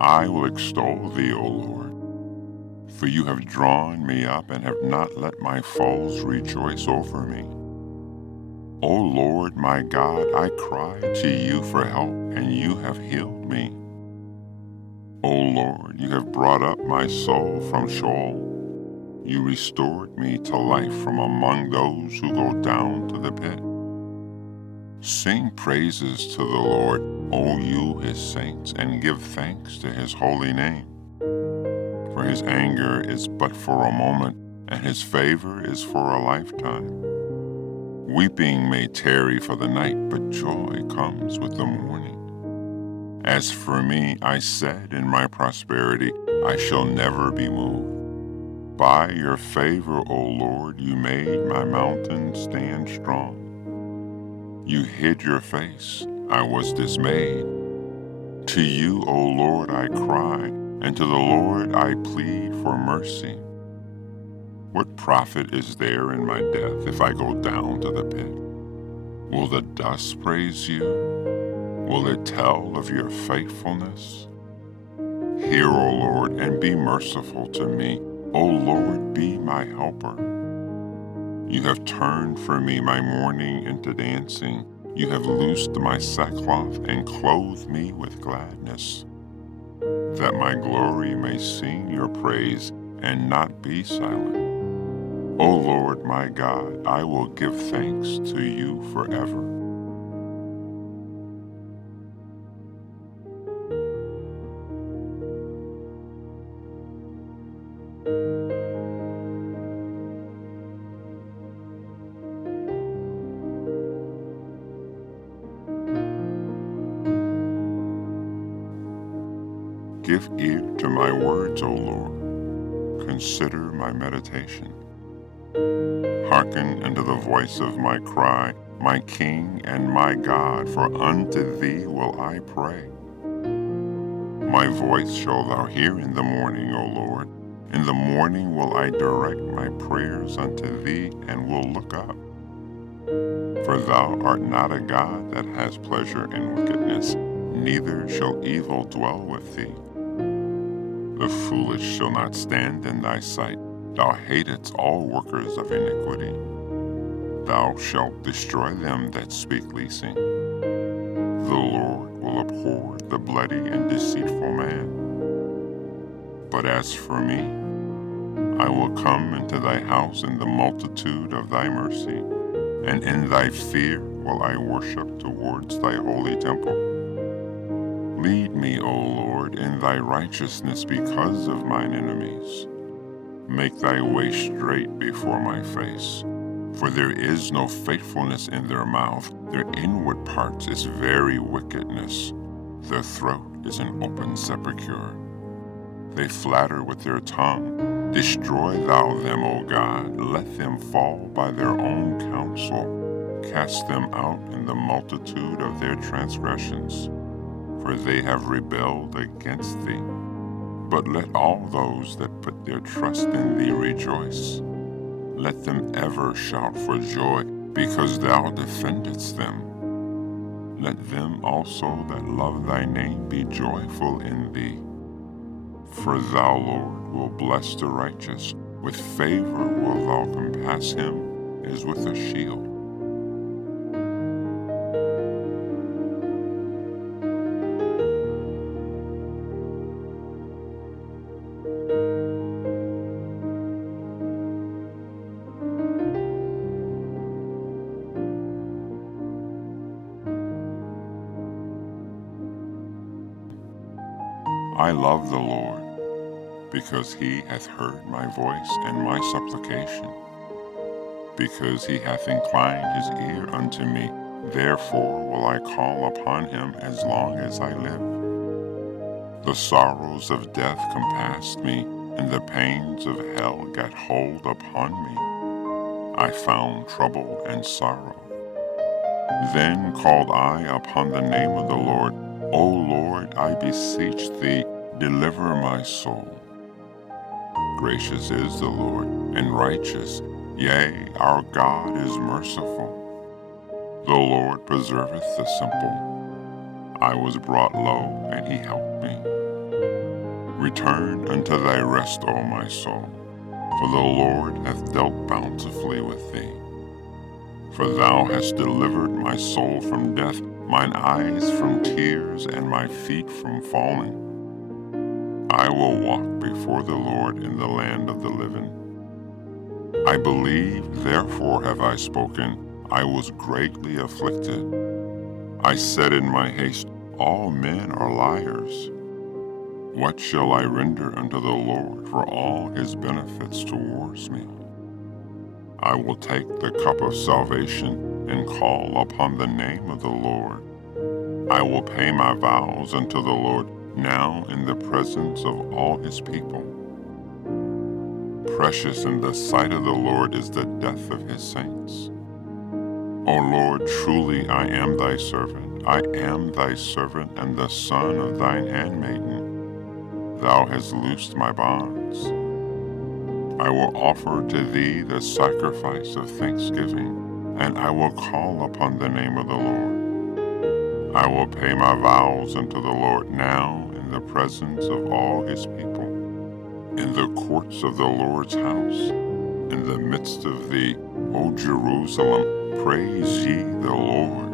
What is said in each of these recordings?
I will extol thee, O Lord, for you have drawn me up and have not let my foes rejoice over me. O Lord my God, I cried to you for help, and you have healed me. O Lord, you have brought up my soul from Sheol. You restored me to life from among those who go down to the pit. Sing praises to the Lord, O you his saints, and give thanks to his holy name. For his anger is but for a moment, and his favor is for a lifetime. Weeping may tarry for the night, but joy comes with the morning. As for me, I said in my prosperity, I shall never be moved. By your favor, O Lord, you made my mountain stand strong. You hid your face, I was dismayed. To you, O Lord, I cry, and to the Lord I plead for mercy. What profit is there in my death if I go down to the pit? Will the dust praise you? Will it tell of your faithfulness? Hear, O Lord, and be merciful to me. O Lord, be my helper. You have turned for me my mourning into dancing. You have loosed my sackcloth and clothed me with gladness, that my glory may sing your praise and not be silent. O Lord my God, I will give thanks to you forever. Give ear to my words, O Lord. Consider my meditation. Hearken unto the voice of my cry, my King and my God, for unto thee will I pray. My voice shalt thou hear in the morning, O Lord. In the morning will I direct my prayers unto thee, and will look up. For thou art not a God that has pleasure in wickedness, neither shall evil dwell with thee. The foolish shall not stand in thy sight. Thou hatest all workers of iniquity. Thou shalt destroy them that speak leasing. The Lord will abhor the bloody and deceitful man. But as for me, I will come into thy house in the multitude of thy mercy, and in thy fear will I worship towards thy holy temple. Lead me, O Lord, in thy righteousness because of mine enemies. Make thy way straight before my face. For there is no faithfulness in their mouth. Their inward parts is very wickedness. Their throat is an open sepulchre. They flatter with their tongue. Destroy thou them, O God. Let them fall by their own counsel. Cast them out in the multitude of their transgressions. For they have rebelled against thee. But let all those that put their trust in thee rejoice. Let them ever shout for joy, because thou defendest them. Let them also that love thy name be joyful in thee. For thou, Lord, will bless the righteous. With favor wilt thou compass him as with a shield. I love the Lord, because he hath heard my voice and my supplication. Because he hath inclined his ear unto me, therefore will I call upon him as long as I live. The sorrows of death compassed me, and the pains of hell got hold upon me. I found trouble and sorrow. Then called I upon the name of the Lord. O Lord, I beseech thee, deliver my soul. Gracious is the Lord, and righteous, yea, our God is merciful. The Lord preserveth the simple. I was brought low, and he helped me. Return unto thy rest, O my soul, for the Lord hath dealt bountifully with thee. For thou hast delivered my soul from death, mine eyes from tears, and my feet from falling. I will walk before the Lord in the land of the living. I believed, therefore have I spoken. I was greatly afflicted. I said in my haste, all men are liars. What shall I render unto the Lord for all his benefits towards me? I will take the cup of salvation and call upon the name of the Lord. I will pay my vows unto the Lord now in the presence of all his people. Precious in the sight of the Lord is the death of his saints. O Lord, truly I am thy servant. I am thy servant and the son of thine handmaiden. Thou hast loosed my bonds. I will offer to thee the sacrifice of thanksgiving, and I will call upon the name of the Lord. I will pay my vows unto the Lord now in the presence of all his people, in the courts of the Lord's house, in the midst of thee, O Jerusalem, praise ye the Lord.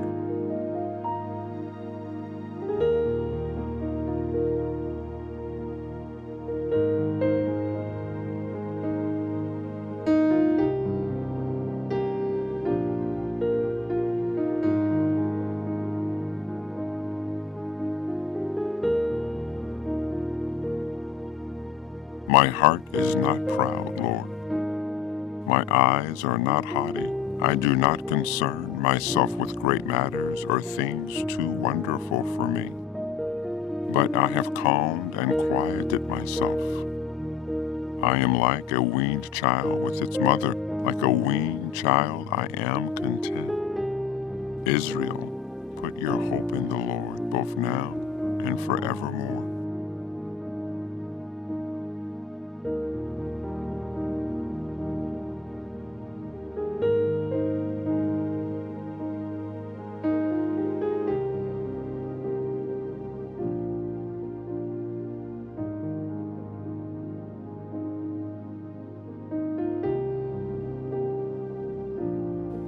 My heart is not proud, Lord. My eyes are not haughty. I do not concern myself with great matters or things too wonderful for me. But I have calmed and quieted myself. I am like a weaned child with its mother. Like a weaned child, I am content. Israel, put your hope in the Lord, both now and forevermore.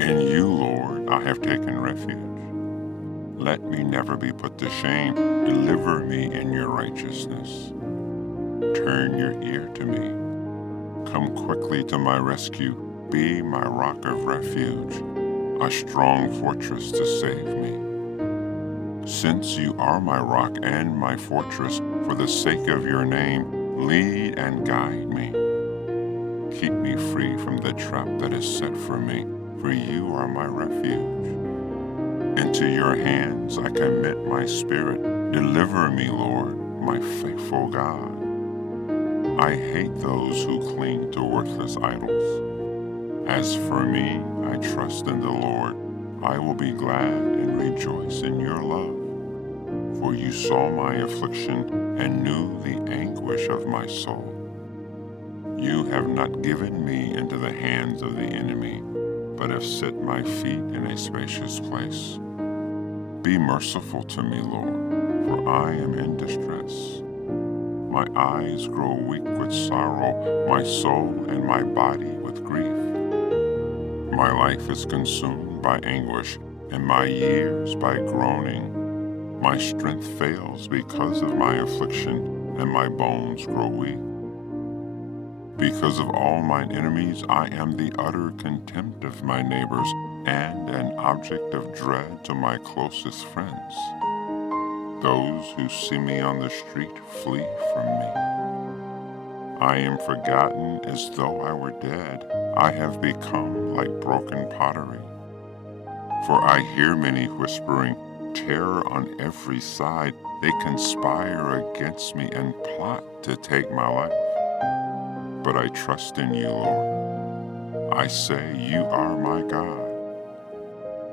In you, Lord, I have taken refuge. Let me never be put to shame. Deliver me in your righteousness. Turn your ear to me. Come quickly to my rescue. Be my rock of refuge, a strong fortress to save me. Since you are my rock and my fortress, for the sake of your name, lead and guide me. Keep me free from the trap that is set for me, for you are my refuge. Into your hands I commit my spirit. Deliver me, Lord, my faithful God. I hate those who cling to worthless idols. As for me, I trust in the Lord. I will be glad and rejoice in your love. For you saw my affliction and knew the anguish of my soul. You have not given me into the hands of the enemy, but have set my feet in a spacious place. Be merciful to me, Lord, for I am in distress. My eyes grow weak with sorrow, my soul and my body with grief. My life is consumed by anguish, and my years by groaning. My strength fails because of my affliction, and my bones grow weak. Because of all mine enemies, I am the utter contempt of my neighbors, and an object of dread to my closest friends. Those who see me on the street flee from me. I am forgotten as though I were dead. I have become like broken pottery. For I hear many whispering, terror on every side. They conspire against me and plot to take my life. But I trust in you, Lord. I say, you are my God.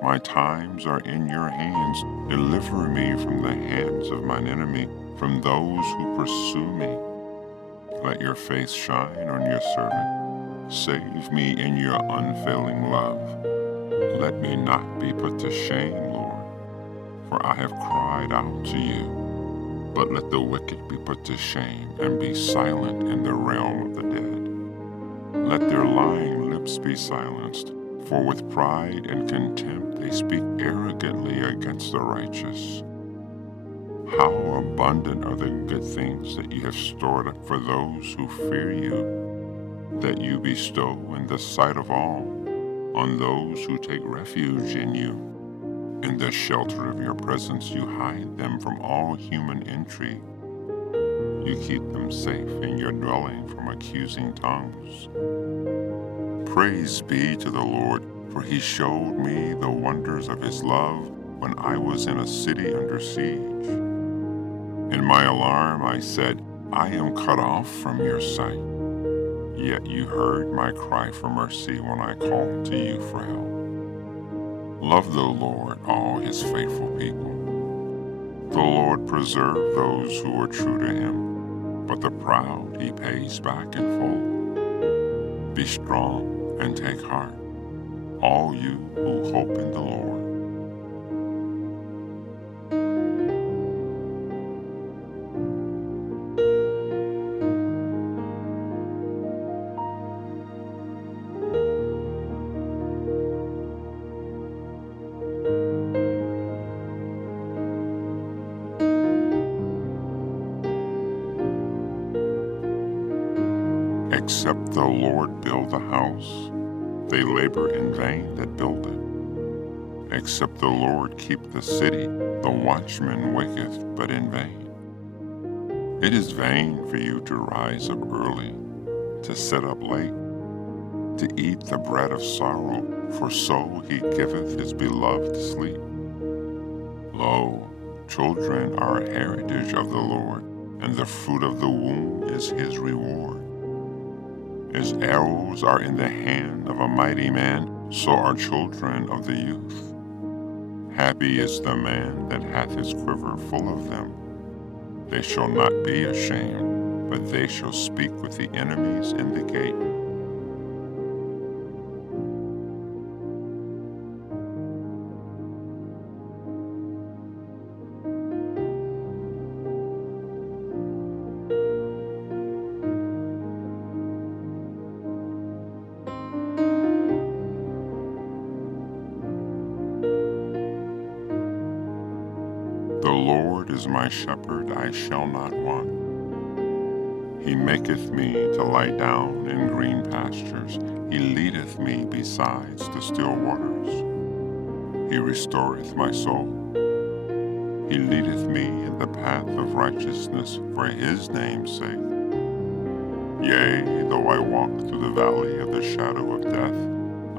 My times are in your hands. Deliver me from the hands of mine enemy, from those who pursue me. Let your face shine on your servant. Save me in your unfailing love. Let me not be put to shame, Lord, for I have cried out to you. But let the wicked be put to shame and be silent in the realm of the dead. Let their lying lips be silenced, for with pride and contempt they speak arrogantly against the righteous. How abundant are the good things that you have stored up for those who fear you, that you bestow in the sight of all, on those who take refuge in you. In the shelter of your presence you hide them from all human intrigue. You keep them safe in your dwelling from accusing tongues. Praise be to the Lord, for he showed me the wonders of his love when I was in a city under siege. In my alarm I said, I am cut off from your sight. Yet you heard my cry for mercy when I called to you for help. Love the Lord, all his faithful people. The Lord preserve those who are true to him, but the proud he pays back in full. Be strong and take heart, all you who hope in the Lord. Except the Lord build a house, they labor in vain that build it. Except the Lord keep the city, the watchman waketh but in vain. It is vain for you to rise up early, to sit up late, to eat the bread of sorrow, for so he giveth his beloved sleep. Lo, children are a heritage of the Lord, and the fruit of the womb is his reward. As arrows are in the hand of a mighty man, so are children of the youth. Happy is the man that hath his quiver full of them. They shall not be ashamed, but they shall speak with the enemies in the gate. The Lord is my shepherd, I shall not want. He maketh me to lie down in green pastures. He leadeth me besides the still waters. He restoreth my soul. He leadeth me in the path of righteousness for his name's sake. Yea, though I walk through the valley of the shadow of death,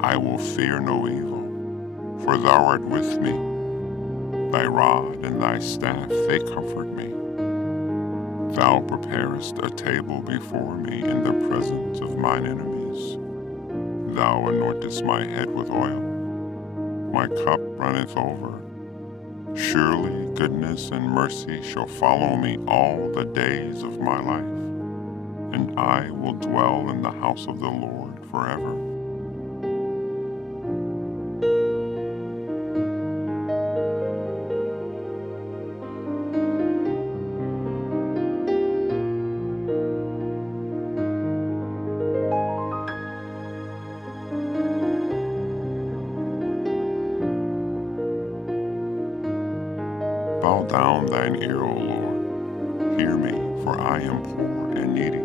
I will fear no evil, for thou art with me. Thy rod and thy staff, they comfort me. Thou preparest a table before me in the presence of mine enemies. Thou anointest my head with oil. My cup runneth over. Surely goodness and mercy shall follow me all the days of my life, and I will dwell in the house of the Lord forever. Bow down thine ear, O Lord. Hear me, for I am poor and needy.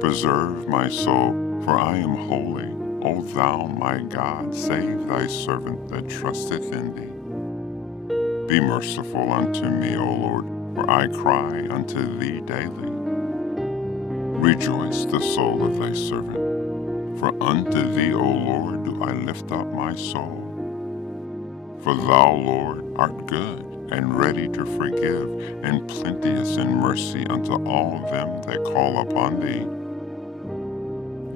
Preserve my soul, for I am holy. O thou my God, save thy servant that trusteth in thee. Be merciful unto me, O Lord, for I cry unto thee daily. Rejoice the soul of thy servant, for unto thee, O Lord, do I lift up my soul. For thou, Lord, art good, and ready to forgive, and plenteous in mercy unto all them that call upon thee.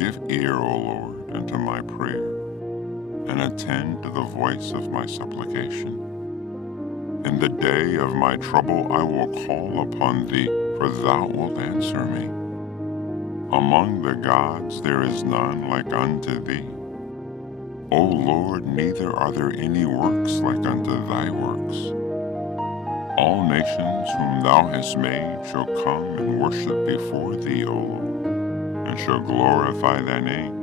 Give ear, O Lord, unto my prayer, and attend to the voice of my supplication. In the day of my trouble I will call upon thee, for thou wilt answer me. Among the gods there is none like unto thee. O Lord, neither are there any works like unto thy works. All nations whom thou hast made shall come and worship before thee, O Lord, and shall glorify thy name.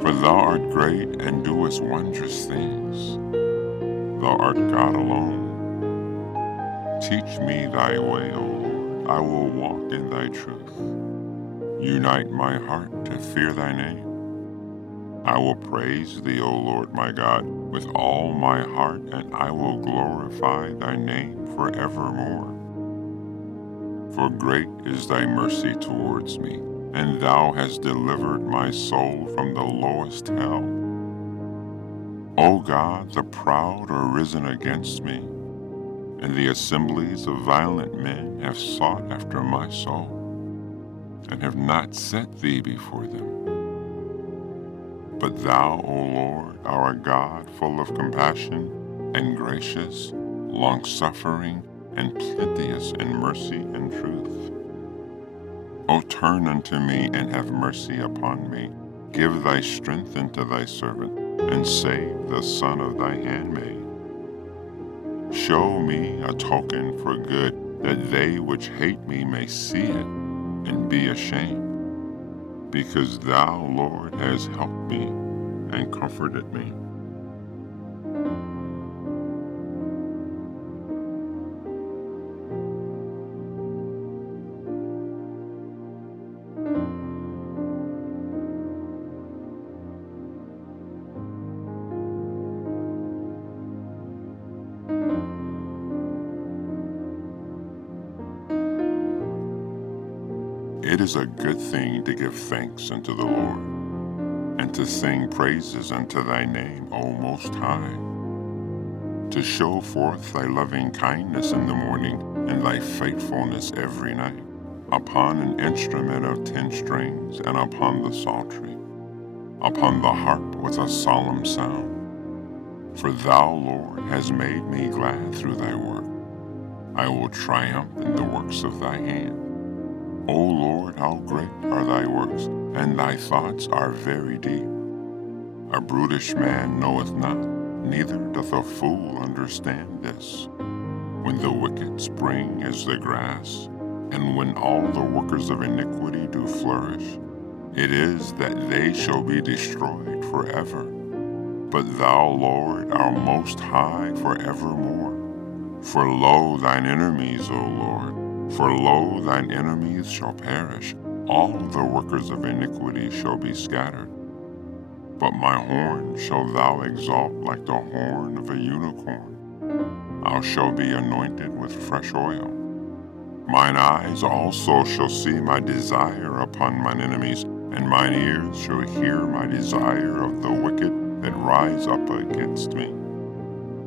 For thou art great and doest wondrous things. Thou art God alone. Teach me thy way, O Lord. I will walk in thy truth. Unite my heart to fear thy name. I will praise thee, O Lord my God, with all my heart, and I will glorify thy name forevermore. For great is thy mercy towards me, and thou hast delivered my soul from the lowest hell. O God, the proud are risen against me, and the assemblies of violent men have sought after my soul, and have not set thee before them. But thou, O Lord, art a God full of compassion and gracious, long-suffering, and plenteous in mercy and truth. O turn unto me and have mercy upon me. Give thy strength unto thy servant, and save the son of thy handmaid. Show me a token for good, that they which hate me may see it and be ashamed. Because thou, Lord, hast helped me and comforted me. It is a good thing to give thanks unto the Lord, and to sing praises unto thy name, O Most High, to show forth thy loving kindness in the morning, and thy faithfulness every night, upon an instrument of 10 strings, and upon the psaltery, upon the harp with a solemn sound. For thou, Lord, hast made me glad through thy work. I will triumph in the works of thy hand. O Lord, how great are thy works, and thy thoughts are very deep. A brutish man knoweth not, neither doth a fool understand this. When the wicked spring as the grass, and when all the workers of iniquity do flourish, it is that they shall be destroyed forever. But thou, Lord, art most high forevermore. For lo, thine enemies, O Lord, for lo, thine enemies shall perish. All the workers of iniquity shall be scattered. But my horn shalt thou exalt like the horn of a unicorn. I shall be anointed with fresh oil. Mine eyes also shall see my desire upon mine enemies, and mine ears shall hear my desire of the wicked that rise up against me.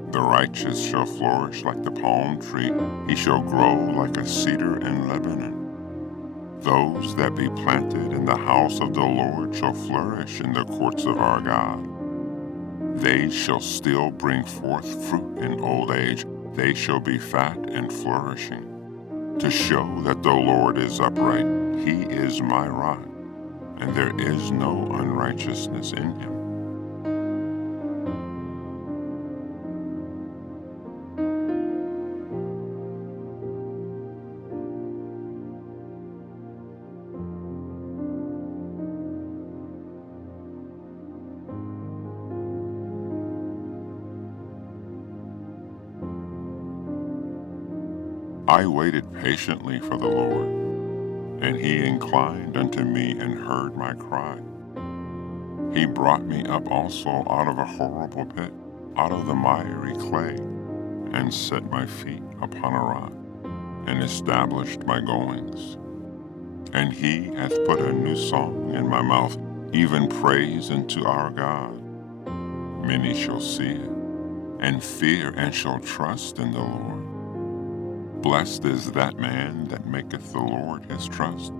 The righteous shall flourish like the palm tree. He shall grow like a cedar in Lebanon. Those that be planted in the house of the Lord shall flourish in the courts of our God. They shall still bring forth fruit in old age. They shall be fat and flourishing, to show that the Lord is upright. He is my rock, and there is no unrighteousness in him. I waited patiently for the Lord, and he inclined unto me and heard my cry. He brought me up also out of a horrible pit, out of the miry clay, and set my feet upon a rock, and established my goings. And he hath put a new song in my mouth, even praise unto our God. Many shall see it, and fear, and shall trust in the Lord. Blessed is that man that maketh the Lord his trust,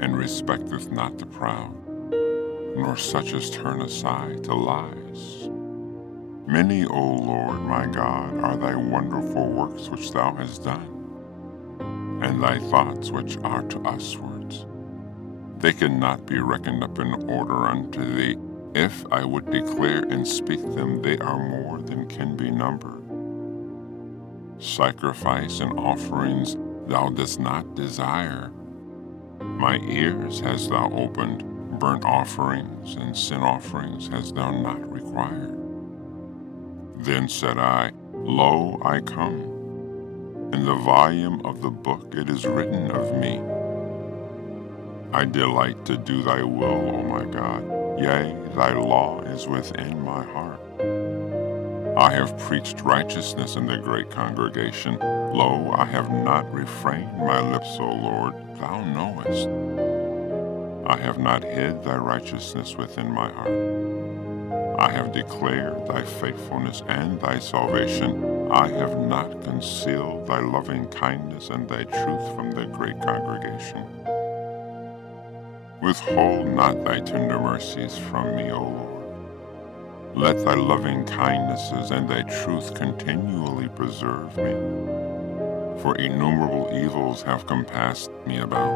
and respecteth not the proud, nor such as turn aside to lies. Many, O Lord my God, are thy wonderful works which thou hast done, and thy thoughts which are to uswards. They cannot be reckoned up in order unto thee. If I would declare and speak them, they are more than can be numbered. Sacrifice and offerings thou dost not desire. My ears hast thou opened, burnt offerings and sin offerings hast thou not required. Then said I, Lo, I come. In the volume of the book it is written of me. I delight to do thy will, O my God. Yea, thy law is within my heart. I have preached righteousness in the great congregation. Lo, I have not refrained my lips, O Lord, thou knowest. I have not hid thy righteousness within my heart. I have declared thy faithfulness and thy salvation. I have not concealed thy loving kindness and thy truth from the great congregation. Withhold not thy tender mercies from me, O Lord. Let thy loving kindnesses and thy truth continually preserve me. For innumerable evils have compassed me about.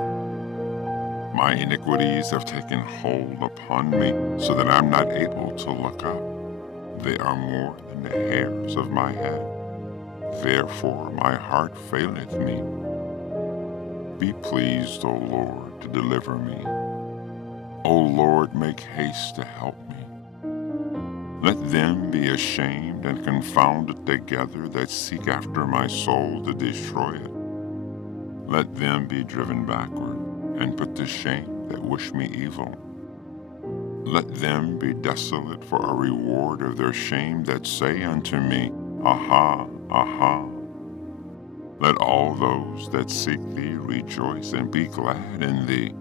My iniquities have taken hold upon me, so that I am not able to look up. They are more than the hairs of my head. Therefore my heart faileth me. Be pleased, O Lord, to deliver me. O Lord, make haste to help me. Let them be ashamed and confounded together that seek after my soul to destroy it. Let them be driven backward and put to shame that wish me evil. Let them be desolate for a reward of their shame that say unto me, Aha, aha. Let all those that seek thee rejoice and be glad in thee.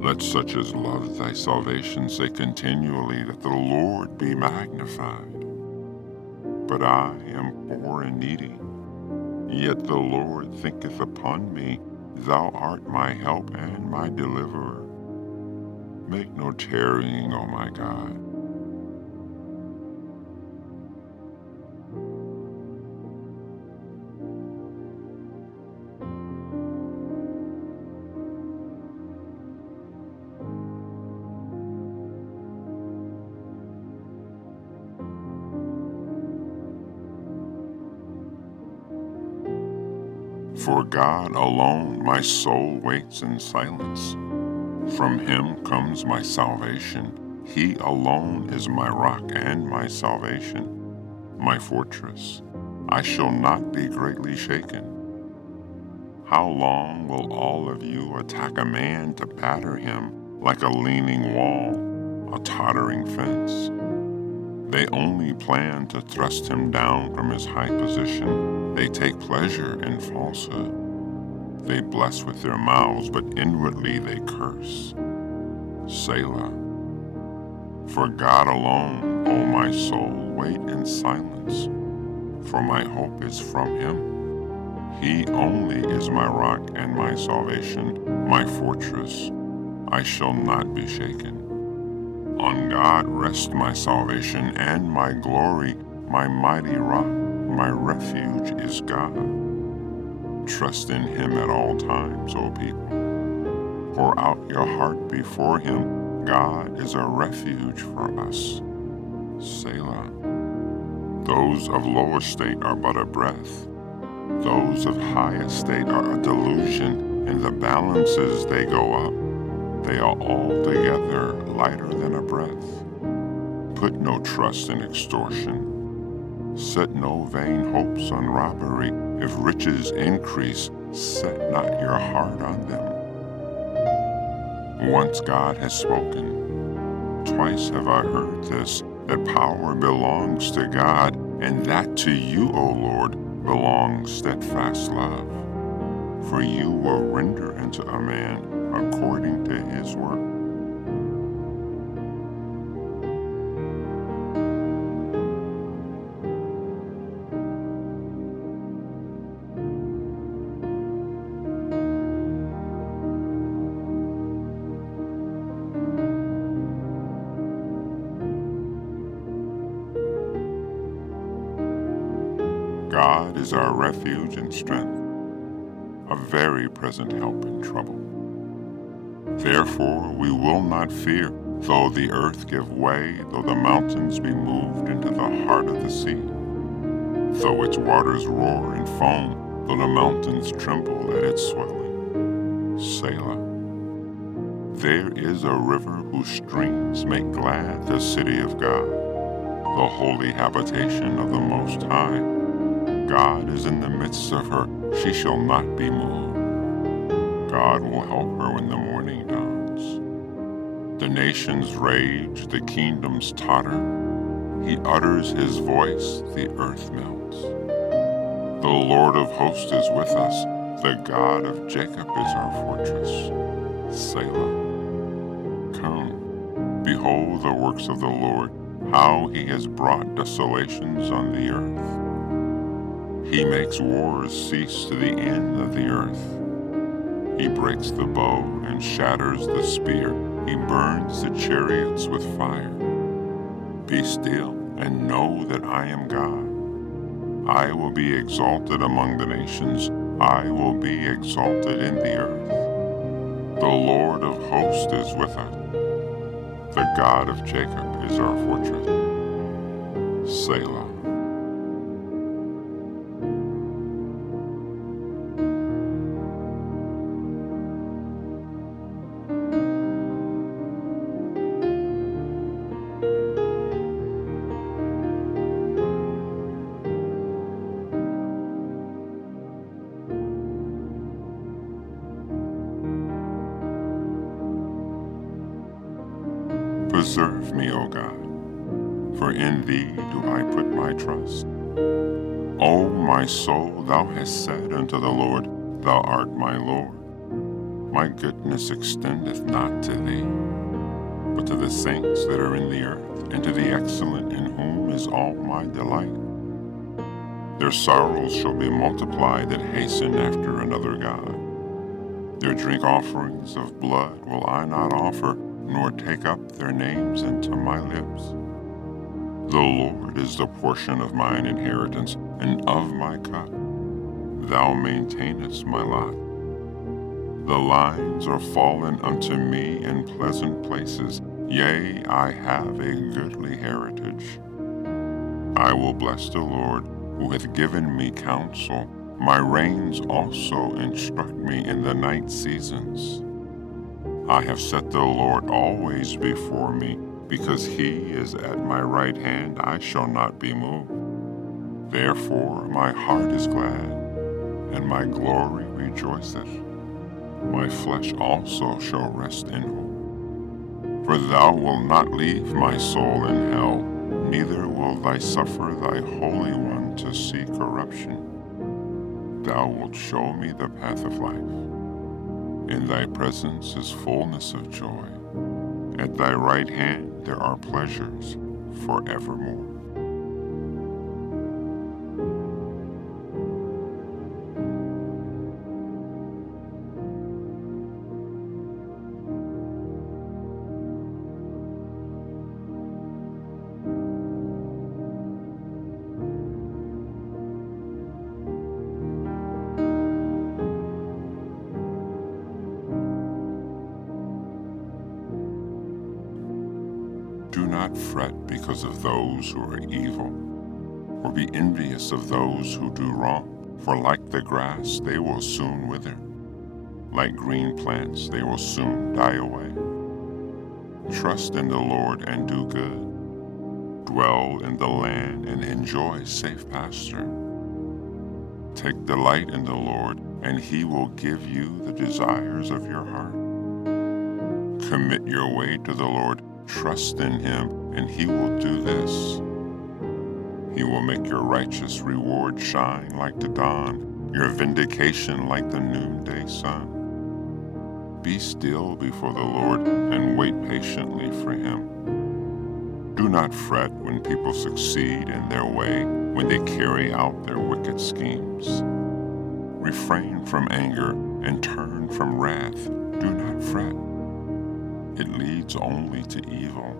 Let such as love thy salvation say continually that the Lord be magnified. But I am poor and needy, yet the Lord thinketh upon me. Thou art my help and my deliverer. Make no tarrying, O my God. For God alone my soul waits in silence. From him comes my salvation. He alone is my rock and my salvation, my fortress. I shall not be greatly shaken. How long will all of you attack a man to batter him like a leaning wall, a tottering fence? They only plan to thrust him down from his high position. They take pleasure in falsehood. They bless with their mouths, but inwardly they curse. Selah. For God alone, O my soul, wait in silence, for my hope is from him. He only is my rock and my salvation, my fortress. I shall not be shaken. On God rests my salvation and my glory, my mighty rock, my refuge is God. Trust in him at all times, O people. Pour out your heart before him. God is a refuge for us. Selah. Those of low estate are but a breath. Those of high estate are a delusion. In the balances they go up. They are altogether lighter than a breath. Put no trust in extortion. Set no vain hopes on robbery. If riches increase, set not your heart on them. Once God has spoken. Twice have I heard this, that power belongs to God, and that to you, O Lord, belongs steadfast love. For you will render unto a man according to his work. God is our refuge and strength, a very present help in trouble. Therefore we will not fear, though the earth give way, though the mountains be moved into the heart of the sea. though its waters roar and foam, though the mountains tremble at its swelling. Selah. There is a river whose streams make glad the city of God, the holy habitation of the Most High. God is in the midst of her, she shall not be moved. God will help her when the morning dawns. The nations rage, the kingdoms totter. He utters his voice, the earth melts. The Lord of hosts is with us, the God of Jacob is our fortress. Selah. Come, behold the works of the Lord, how he has brought desolations on the earth. He makes wars cease to the end of the earth. He breaks the bow and shatters the spear. He burns the chariots with fire. Be still and know that I am God. I will be exalted among the nations. I will be exalted in the earth. The Lord of hosts is with us. The God of Jacob is our fortress. Selah. Preserve me, O God, for in thee do I put my trust. O my soul, thou hast said unto the Lord, Thou art my Lord. My goodness extendeth not to thee, but to the saints that are in the earth, and to the excellent in whom is all my delight. Their sorrows shall be multiplied that hasten after another God. Their drink offerings of blood will I not offer, nor take up their names into my lips. The Lord is the portion of mine inheritance, and of my cup. Thou maintainest my lot. The lines are fallen unto me in pleasant places. Yea, I have a goodly heritage. I will bless the Lord, who hath given me counsel. My reins also instruct me in the night seasons. I have set the Lord always before me, because he is at my right hand, I shall not be moved. Therefore my heart is glad, and my glory rejoiceth. My flesh also shall rest in hope. For thou wilt not leave my soul in hell, neither will thou suffer thy Holy One to see corruption. Thou wilt show me the path of life. In thy presence is fullness of joy. At thy right hand there are pleasures forevermore. Do not fret because of those who are evil, or be envious of those who do wrong, for like the grass they will soon wither. Like green plants they will soon die away. Trust in the Lord and do good. Dwell in the land and enjoy safe pasture. Take delight in the Lord, and he will give you the desires of your heart. Commit your way to the Lord. Trust in him, and he will do this. He will make your righteous reward shine like the dawn, your vindication like the noonday sun. Be still before the Lord and wait patiently for him. Do not fret when people succeed in their way, when they carry out their wicked schemes. Refrain from anger and turn from wrath. Do not fret. It leads only to evil.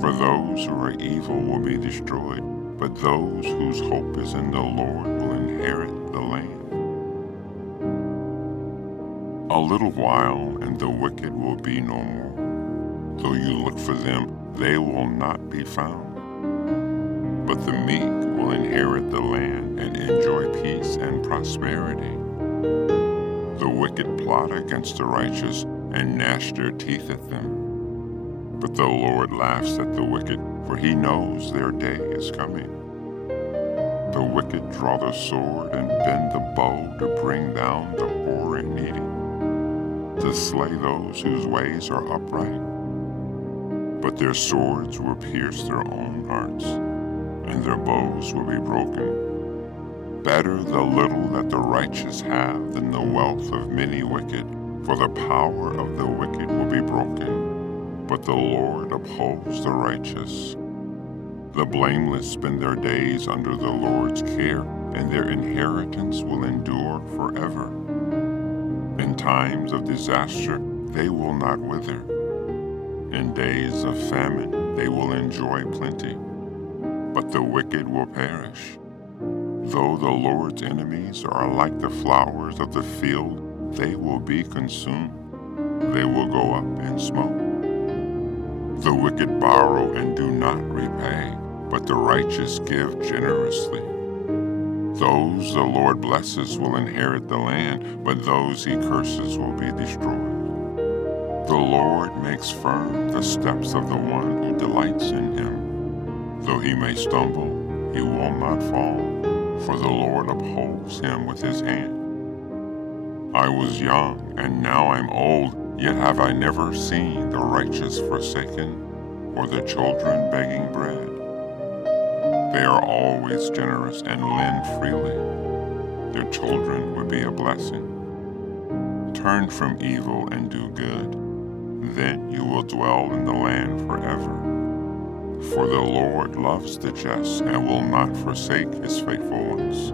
For those who are evil will be destroyed, but those whose hope is in the Lord will inherit the land. A little while, and the wicked will be no more. Though you look for them, they will not be found. But the meek will inherit inherit the land and enjoy peace and prosperity. The wicked plot against the righteous and gnash their teeth at them. But the Lord laughs at the wicked, for he knows their day is coming. The wicked draw the sword and bend the bow to bring down the poor and needy, to slay those whose ways are upright. But their swords will pierce their own hearts, and their bows will be broken. Better the little that the righteous have than the wealth of many wicked, for the power of the wicked will be broken, but the Lord upholds the righteous. The blameless spend their days under the Lord's care, and their inheritance will endure forever. In times of disaster, they will not wither. In days of famine, they will enjoy plenty, but the wicked will perish. Though the Lord's enemies are like the flowers of the field, they will be consumed. They will go up in smoke. The wicked borrow and do not repay, but the righteous give generously. Those the Lord blesses will inherit the land, but those he curses will be destroyed. The Lord makes firm the steps of the one who delights in him. Though he may stumble, he will not fall, for the Lord upholds him with his hand. I was young, and now I'm old, yet have I never seen the righteous forsaken, or the children begging bread. They are always generous and lend freely. Their children would be a blessing. Turn from evil and do good. Then you will dwell in the land forever. For the Lord loves the just and will not forsake his faithful ones.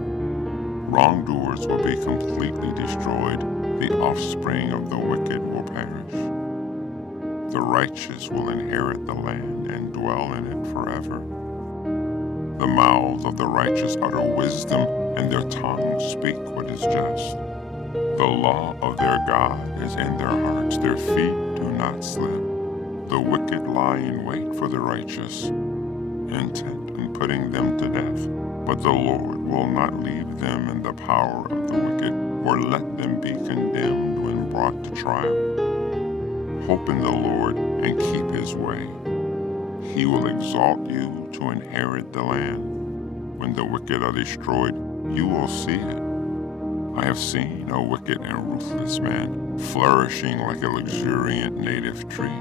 Wrongdoers will be completely destroyed. The offspring of the wicked will perish. The righteous will inherit the land and dwell in it forever. The mouths of the righteous utter wisdom, and their tongues speak what is just. The law of their God is in their hearts, their feet do not slip. The wicked lie in wait for the righteous, intent on putting them to death. But the Lord will not leave them in the power of the wicked, or let them be condemned when brought to trial. Hope in the Lord and keep his way. He will exalt you to inherit the land. When the wicked are destroyed, you will see it. I have seen a wicked and ruthless man flourishing like a luxuriant native tree.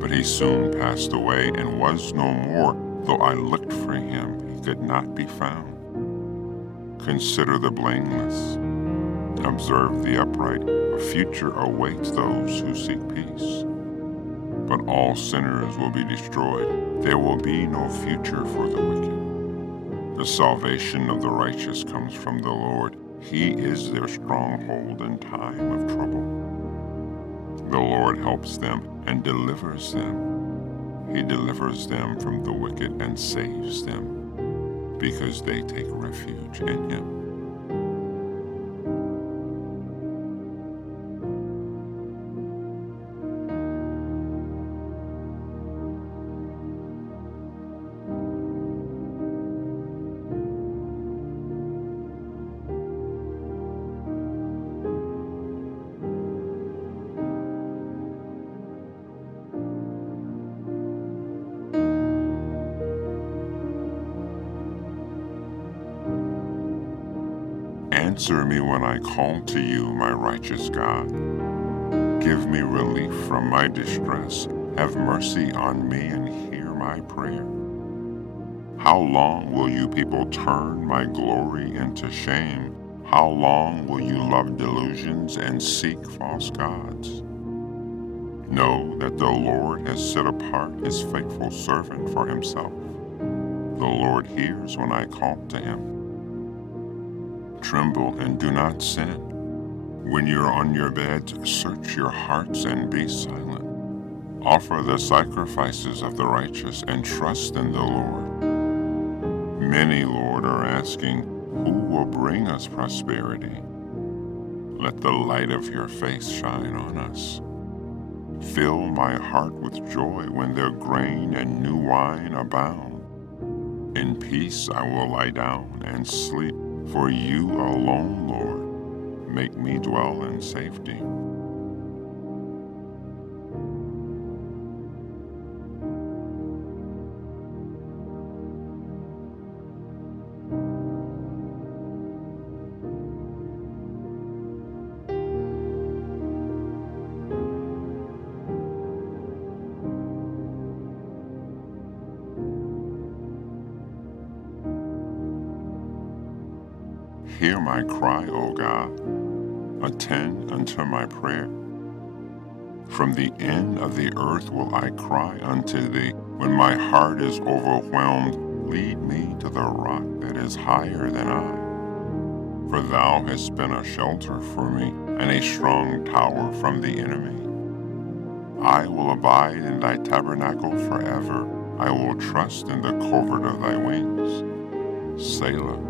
But he soon passed away and was no more. Though I looked for him, he could not be found. Consider the blameless. Observe the upright. A future awaits those who seek peace. But all sinners will be destroyed. There will be no future for the wicked. The salvation of the righteous comes from the Lord. He is their stronghold in time of trouble. The Lord helps them and delivers them. He delivers them from the wicked and saves them, because they take refuge in him. Answer me when I call to you, my righteous God. Give me relief from my distress. Have mercy on me and hear my prayer. How long will you people turn my glory into shame? How long will you love delusions and seek false gods? Know that the Lord has set apart his faithful servant for himself. The Lord hears when I call to him. Tremble and do not sin. When you're on your beds, search your hearts and be silent. Offer the sacrifices of the righteous and trust in the Lord. Many, Lord, are asking, who will bring us prosperity? Let the light of your face shine on us. Fill my heart with joy when their grain and new wine abound. In peace I will lie down and sleep, for you alone, Lord, make me dwell in safety. Hear my cry, O God. Attend unto my prayer. From the end of the earth will I cry unto thee. When my heart is overwhelmed, lead me to the rock that is higher than I. For thou hast been a shelter for me, and a strong tower from the enemy. I will abide in thy tabernacle forever. I will trust in the covert of thy wings. Selah.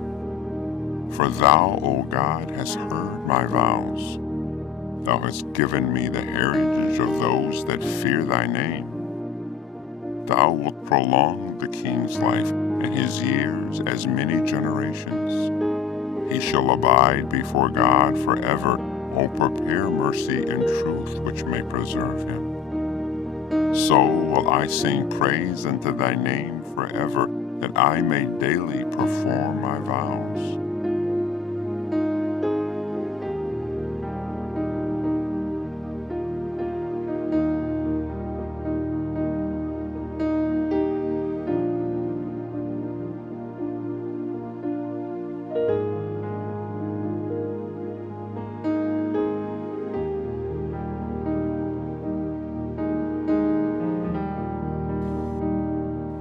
For thou, O God, hast heard my vows. Thou hast given me the heritage of those that fear thy name. Thou wilt prolong the king's life, and his years as many generations. He shall abide before God forever. O prepare mercy and truth, which may preserve him. So will I sing praise unto thy name forever, that I may daily perform my vows.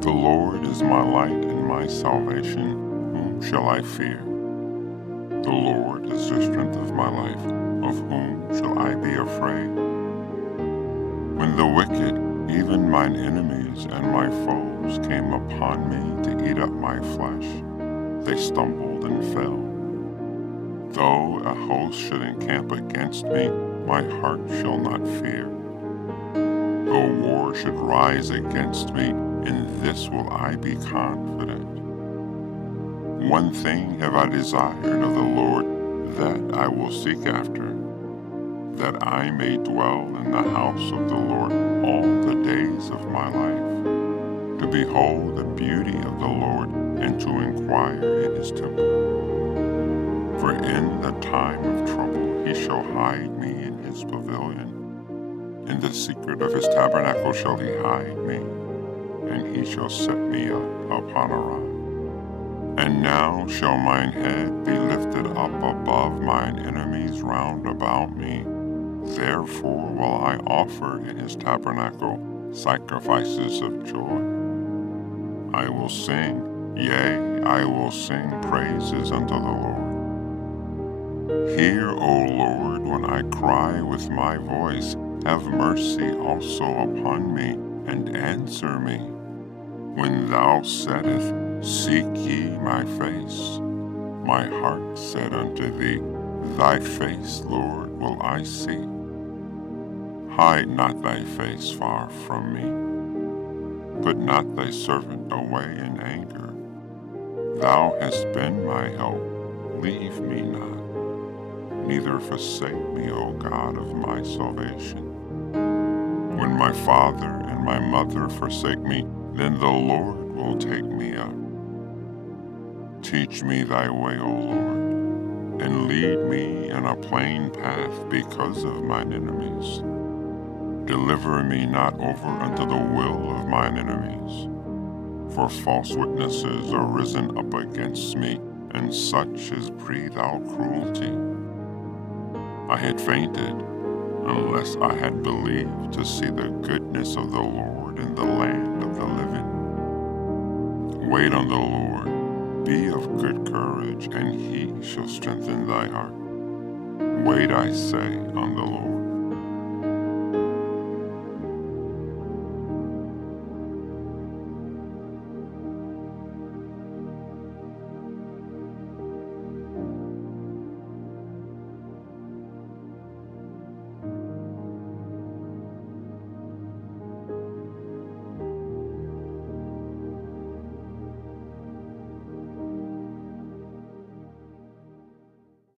The Lord is my light and my salvation. Whom shall I fear? The Lord is the strength of my life. Of whom shall I be afraid? When the wicked, even mine enemies and my foes, came upon me to eat up my flesh, they stumbled and fell. Though a host should encamp against me, my heart shall not fear. Though war should rise against me, in this will I be confident. One thing have I desired of the Lord, that I will seek after, that I may dwell in the house of the Lord all the days of my life, to behold the beauty of the Lord, and to inquire in his temple. For in the time of trouble he shall hide me in his pavilion. In the secret of his tabernacle shall he hide me, and he shall set me up upon a rock. And now shall mine head be lifted up above mine enemies round about me. Therefore will I offer in his tabernacle sacrifices of joy. I will sing, yea, I will sing praises unto the Lord. Hear, O Lord, when I cry with my voice. Have mercy also upon me, and answer me. When thou saidst, Seek ye my face, my heart said unto thee, Thy face, Lord, will I see. Hide not thy face far from me. Put not thy servant away in anger. Thou hast been my help. Leave me not, neither forsake me, O God of my salvation. When my father and my mother forsake me, then the Lord will take me up. Teach me thy way, O Lord, and lead me in a plain path because of mine enemies. Deliver me not over unto the will of mine enemies. For false witnesses are risen up against me, and such as breathe out cruelty. I had fainted, unless I had believed to see the goodness of the Lord in the land of the living. Wait on the Lord, be of good courage, and he shall strengthen thy heart. Wait, I say, on the Lord.